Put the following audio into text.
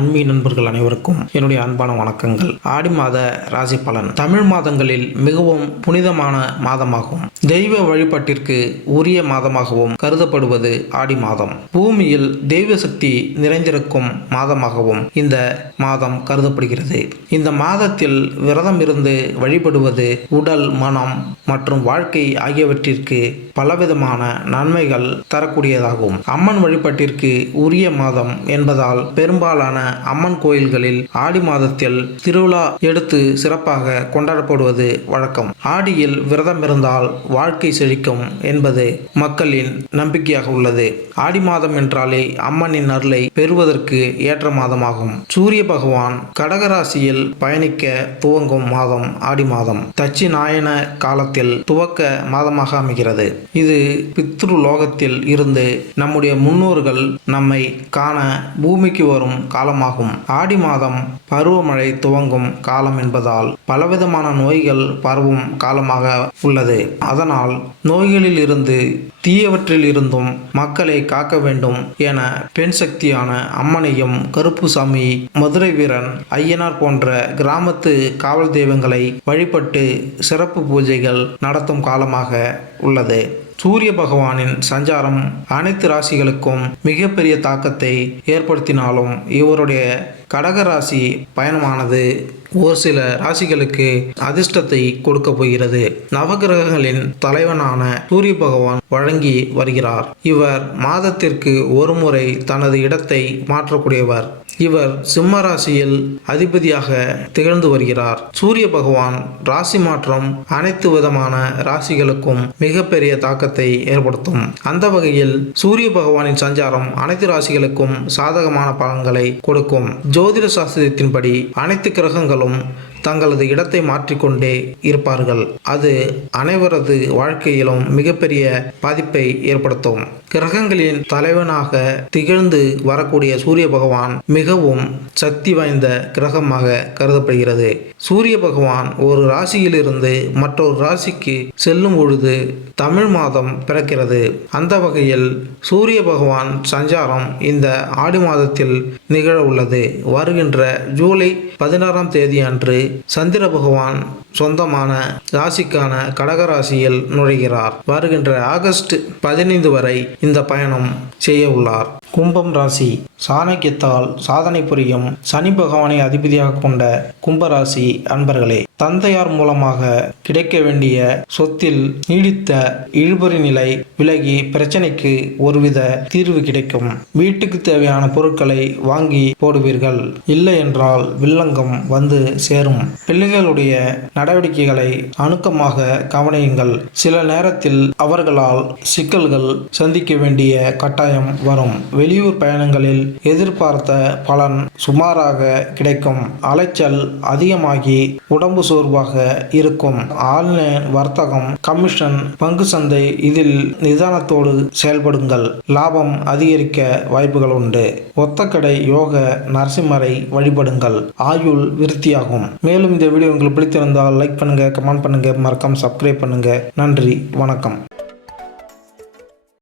அன்பின் நண்பர்கள் அனைவருக்கும் என்னுடைய அன்பான வணக்கங்கள். ஆடி மாத ராசி பலன். தமிழ் மாதங்களில் மிகவும் புனிதமான மாதமாகும். தெய்வ வழிபாட்டிற்கு உரிய மாதமாகவும் கருதப்படுவது ஆடி மாதம். பூமியில் தெய்வ சக்தி நிறைந்திருக்கும் மாதமாகவும் இந்த மாதம் கருதப்படுகிறது. இந்த மாதத்தில் விரதம் இருந்து வழிபடுவது உடல் மனம் மற்றும் வாழ்க்கை ஆகியவற்றிற்கு பலவிதமான நன்மைகள் தரக்கூடியதாகும். அம்மன் வழிபாட்டிற்கு உரிய மாதம் என்பதால் பெரும்பாலான அம்மன் கோயில்களில் ஆடி மாதத்தில் திருவிழா எடுத்து சிறப்பாக கொண்டாடப்படுவது வழக்கம். ஆடியில் விரதம் இருந்தால் வாழ்க்கை செழிக்கும் என்பது மக்களின் நம்பிக்கையாக உள்ளது. ஆடி மாதம் என்றாலே அம்மனின் அருளை பெறுவதற்கு ஏற்ற மாதமாகும். சூரிய பகவான் கடகராசியில் பயணிக்க துவங்கும் மாதம் ஆடி மாதம். தச்சி நாயன காலத்தில் துவக்க மாதமாக அமைகிறது. இது பித்ரு லோகத்தில் இருந்து நம்முடைய முன்னோர்கள் நம்மை காண பூமிக்கு வரும் காலமாகும். ஆடி மாதம் பருவமழை துவங்கும் காலம் என்பதால் பலவிதமான நோய்கள் பரவும் காலமாக உள்ளது. அதனால் நோய்களில் இருந்து தீயவற்றில் இருந்தும் மக்களை காக்க வேண்டும் என பெண் சக்தியான அம்மனையும் கருப்புசாமி மதுரை வீரன் ஐயனார் போன்ற கிராமத்து காவல் தெய்வங்களை வழிபட்டு சிறப்பு பூஜைகள் நடத்தும் காலமாக உள்ளது. சூரிய பகவானின் சஞ்சாரம் அனைத்து ராசிகளுக்கும் மிகப்பெரிய தாக்கத்தை ஏற்படுத்தினாலும் இவருடைய கடக ராசி பயணமானது ஒரு சில ராசிகளுக்கு அதிர்ஷ்டத்தை கொடுக்க போகிறது. நவகிரகங்களின் தலைவனான சூரிய பகவான் வழங்கி வருகிறார். இவர் மாதத்திற்கு ஒரு முறை தனது இடத்தை மாற்றக்கூடியவர். இவர் சிம்ம ராசியில் அதிபதியாக திகழ்ந்து வருகிறார். சூரிய பகவான் ராசி மாற்றம் அனைத்து விதமான ராசிகளுக்கும் மிகப்பெரிய தாக்கத்தை ஏற்படுத்தும். அந்த வகையில் சூரிய பகவானின் சஞ்சாரம் அனைத்து ராசிகளுக்கும் சாதகமான பலன்களை கொடுக்கும். ஜோதிட சாஸ்திரத்தின்படி அனைத்து கிரகங்களும் ลม தங்களது இடத்தை மாற்றிக்கொண்டே இருப்பார்கள். அது அனைவரது வாழ்க்கையிலும் மிகப்பெரிய பாதிப்பை ஏற்படுத்தும். கிரகங்களின் தலைவனாக திகழ்ந்து வரக்கூடிய சூரிய பகவான் மிகவும் சக்தி வாய்ந்த கிரகமாக கருதப்படுகிறது. சூரிய பகவான் ஒரு ராசியிலிருந்து மற்றொரு ராசிக்கு செல்லும் பொழுது தமிழ் மாதம் பிறக்கிறது. அந்த வகையில் சூரிய பகவான் சஞ்சாரம் இந்த ஆடி மாதத்தில் நிகழ உள்ளது. வருகின்ற ஜூலை பதினாறாம் தேதி அன்று சந்திர பகவான் சொந்தமான ராசிக்கான கடகராசியில் நுழைகிறார். வருகின்ற ஆகஸ்ட் பதினைந்து வரை இந்த பயணம் செய்ய உள்ளார். கும்பம் ராசி. சாணக்கியத்தால் சாதனை புரியும் சனி பகவானை அதிபதியாக கொண்ட கும்பராசி அன்பர்களே தந்தையார் மூலமாக கிடைக்க வேண்டிய சொத்தில் நீடித்த இழுபறி நிலை விலகி பிரச்சனைக்கு ஒருவித தீர்வு கிடைக்கும். வீட்டுக்கு தேவையான பொருட்களை வாங்கி போடுவீர்கள். இல்லை என்றால் வில்லங்கம் வந்து சேரும். பிள்ளைகளுடைய நடவடிக்கைகளை அணுக்கமாக கவனியுங்கள். சில நேரத்தில் அவர்களால் சிக்கல்கள் சந்திக்க வேண்டிய கட்டாயம் வரும். வெளியூர் பயணங்களில் எதிர்பார்த்த பலன் சுமாராக கிடைக்கும். அலைச்சல் அதிகமாகி உடம்பு சோர்வாக இருக்கும். ஆன்லைன் வர்த்தகம் கமிஷன் பங்கு சந்தை இதில் நிதானத்தோடு செயல்படுங்கள். லாபம் அதிகரிக்க வாய்ப்புகள் உண்டு. ஒத்தக்கடை யோக நரசிம்மரை வழிபடுங்கள். ஆயுள் விருத்தியாகும். மேலும் இந்த வீடியோ உங்களுக்கு பிடித்திருந்தால் லைக் பண்ணுங்க கமெண்ட் பண்ணுங்க மறக்காம சப்ஸ்கிரைப் பண்ணுங்க. நன்றி வணக்கம்.